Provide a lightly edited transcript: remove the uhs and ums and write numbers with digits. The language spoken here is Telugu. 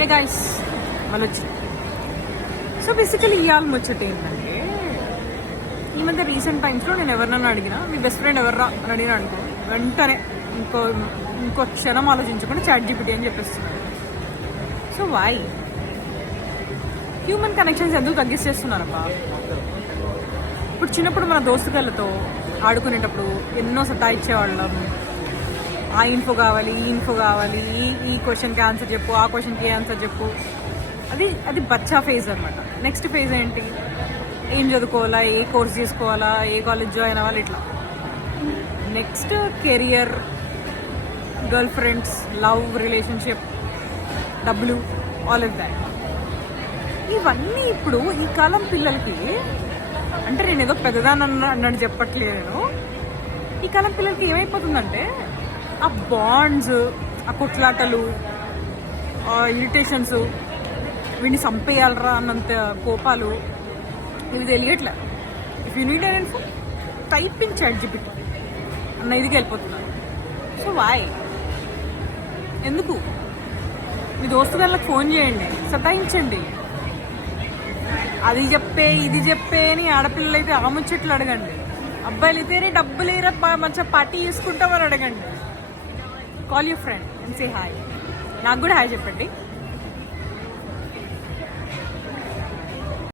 హే గైస్ మళ్ళీ వచ్చి సో బేసికలీ ఇవాళ ముచ్చట ఏంటంటే ఈ మధ్య రీసెంట్ టైమ్స్లో నేను ఎవరినన్నా అడిగినా మీ బెస్ట్ ఫ్రెండ్ ఎవర్రా అని అడిగినా అనుకో వెంటనే ఇంకో క్షణం ఆలోచించకుండా ChatGPT అని చెప్పేస్తున్నాను. సో వై హ్యూమన్ కనెక్షన్స్ ఎందుకు తగ్గిస్తేస్తున్నారబ్బా? ఇప్పుడు చిన్నప్పుడు మన దోస్తుగాళ్ళతో ఆడుకునేటప్పుడు ఎన్నో సతాయిచ్చేవాళ్ళం. ఆ ఇన్ఫో కావాలి, ఈ ఇన్ఫో కావాలి, ఈ క్వశ్చన్కి ఆన్సర్ చెప్పు, ఆ క్వశ్చన్కి ఆన్సర్ చెప్పు. అది బచ్చా ఫేజ్ అనమాట. నెక్స్ట్ ఫేజ్ ఏంటి? ఏం చదువుకోవాలా, ఏ కోర్స్ చేసుకోవాలా, ఏ కాలేజ్ జాయిన్ అవ్వాలి, ఇట్లా. Next career, girl friends, love, relationship, డబ్బులు, ఆల్ ఆఫ్ దాట్. ఇవన్నీ ఇప్పుడు ఈ కాలం పిల్లలకి, అంటే నేను ఏదో పెద్దదాన్ని అన్నట్టు చెప్పట్లేదు నేను, ఈ కాలం పిల్లలకి ఏమైపోతుందంటే ఆ బాండ్స్, ఆ కొట్లాటలు, ఇరిటేషన్స్, వీడిని చంపేయాలరా అన్నంత కోపాలు ఇవి తెలియట్లే. If you need an info type in ChatGPT అన్న ఇదికి వెళ్ళిపోతున్నారు. సో వాయ్? ఎందుకు? మీ దోస్తుగాళ్ళకి ఫోన్ చేయండి, సతాయించండి. అది చెప్పే ఇది చెప్పే అని ఆడపిల్లలు అయితే ఆ ముచ్చట్లు అడగండి. అబ్బాయిలు అయితేనే డబ్బులు ఏరా మంచిగా పార్టీ చేసుకుంటామని అడగండి. Call your friend and say hi. నాకు కూడా హాయ్ చెప్పండి.